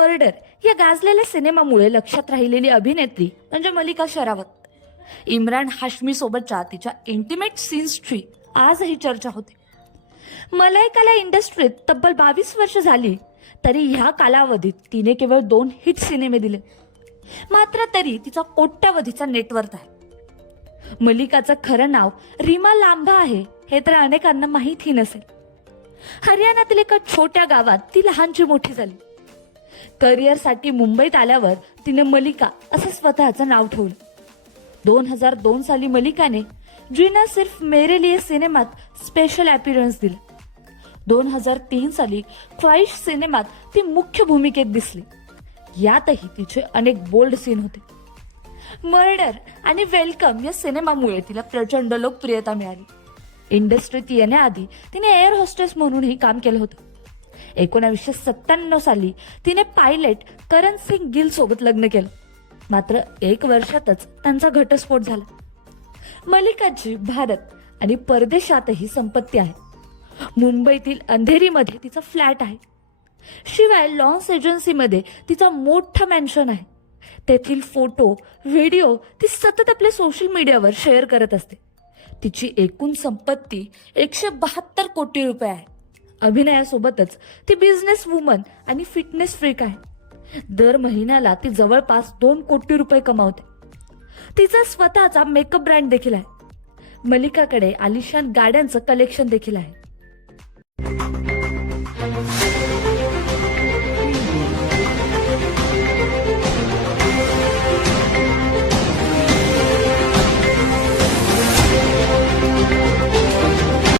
Murder या गाजलेल्या सिनेमामुळे लक्षात राहिलेली अभिनेत्री म्हणजे मलिका शरावत. इम्रान हाशमी सोबतच्या तिच्या इंटिमेट सीन्सची आजही चर्चा होते. मलायकाला इंडस्ट्रीत तब्बल बावीस वर्ष झाली तरी ह्या कालावधीत तिने केवळ दोन हिट सिनेमे दिले. मात्र तरी तिचा कोट्यावधीचा नेटवर्क आहे. मलिकाचं खरं नाव रीमा लांबा आहे हे तर अनेकांना माहीतही नसेल. हरियाणातील एका छोट्या गावात ती लहानची मोठी झाली. करिअरसाठी मुंबईत आल्यावर तिने मलिका असं स्वतःचं नाव ठेवलं. दोन हजार दोन साली मलिकाने जीना सिर्फ मेरे लिए सिनेमात स्पेशल अपीरन्स दिला. दोन हजार तीन साली ख्वाहिश सिनेमात ती मुख्य भूमिकेत दिसली. यातही तिचे अनेक बोल्ड सीन होते. मर्डर आणि वेलकम या सिनेमामुळे तिला प्रचंड लोकप्रियता मिळाली. इंडस्ट्रीत येण्याआधी तिने एअर होस्टेस म्हणूनही काम केलं होतं. एकोणावीसशे सत्त्याण्णव साली तिने पायलट करण सिंग गिल सोबत लग्न केलं. मात्र एक वर्षातच त्यांचा घटस्फोट झाला. मलिकाची भारत आणि परदेशातही संपत्ती आहे. मुंबईतील अंधेरीमध्ये तिचा फ्लॅट आहे. शिवाय लॉन्स एजन्सीमध्ये तिचा मोठं मॅन्शन आहे. तेथील फोटो व्हिडिओ ती सतत आपल्या सोशल मीडियावर शेअर करत असते. तिची एकूण संपत्ती एकशे बहात्तर कोटी रुपये आहे. अभिनयासोबतच ती बिझनेस वुमन आणि फिटनेस फ्रीक आहे. दर महिन्याला ती जवळपास दोन कोटी रुपये कमावते. तिचा स्वतःचा मेकअप ब्रँड देखील आहे. मलिकाकडे आलिशान गाड्यांचं कलेक्शन देखील आहे.